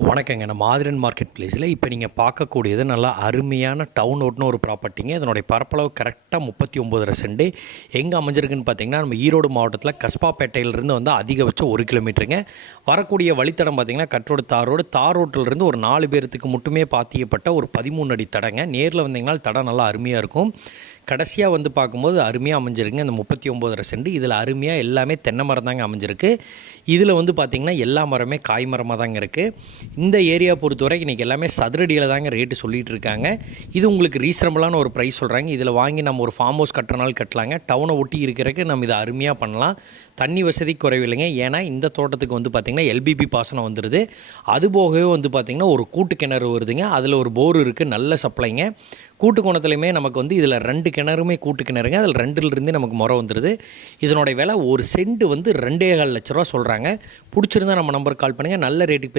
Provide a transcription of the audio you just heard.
வணக்கங்க. நம்ம ஆதிரன் மார்க்கெட் பிளேஸில் இப்போ நீங்கள் பார்க்கக்கூடியது நல்லா அருமையான டவுன் ஓட்னு ஒரு ப்ராப்பர்ட்டிங்க. இதனுடைய பரப்பளவு கரெக்டாக 39.5 சென்ட். எங்கே அமைஞ்சிருக்குன்னு பார்த்தீங்கன்னா, நம்ம ஈரோடு மாவட்டத்தில் கஸ்பாப்பேட்டையிலிருந்து வந்து அதிகபட்சம் 1 கிலோமீட்டருங்க. வரக்கூடிய வழித்தடம் பார்த்தீங்கன்னா, கட்ரோடு தார் ரோட்டிலிருந்து ஒரு 4 பேர்த்துக்கு மட்டுமே பாத்தியப்பட்ட ஒரு 13 அடி தடங்க. நேரில் வந்தீங்கன்னா தடம் நல்லா அருமையாக இருக்கும். கடைசியாக வந்து பார்க்கும்போது அருமையாக அமைஞ்சிருக்குங்க இந்த 39.5 சென்ட். இதில் அருமையாக எல்லாமே தென்னை மரம் தாங்க அமைஞ்சிருக்கு. இதில் வந்து பார்த்திங்கன்னா எல்லா மரமே காய் மரமாக தாங்க இருக்குது. இந்த ஏரியா பொறுத்தவரைக்கும் இன்றைக்கி எல்லாமே சதுரடியில் தாங்க ரேட்டு சொல்லிகிட்டு இருக்காங்க. இது உங்களுக்கு ரீசனபிளான ஒரு ப்ரைஸ் சொல்கிறாங்க. இதில் வாங்கி நம்ம ஒரு ஃபார்ம் ஹவுஸ் கட்டுறனாலும் கட்டலாங்க. டவுனை ஒட்டி இருக்கிறதுக்கு நம்ம இதை அருமையாக பண்ணலாம். தண்ணி வசதி குறைவில்லைங்க. ஏன்னா இந்த தோட்டத்துக்கு வந்து பார்த்திங்கன்னா எல்பிபி பாசனம் வந்துடுது. அதுபோகவே வந்து பார்த்திங்கன்னா ஒரு கூட்டு கிணறு வருதுங்க. அதில் ஒரு போர் இருக்குது, நல்ல சப்ளைங்க. கூட்டு கோணத்துலையுமே நமக்கு வந்து இதில் 2 கிணறுமே கூட்டு கிணறுங்க. அதில் 2லேருந்து நமக்கு முறை வந்துடுது. இதனுடைய விலை ஒரு சென்ட் வந்து 2.25 லட்ச ரூபா சொல்கிறாங்க. பிடிச்சிருந்தா நம்ம நம்பருக்கு கால் பண்ணுங்கள். நல்ல ரேட்டுக்கு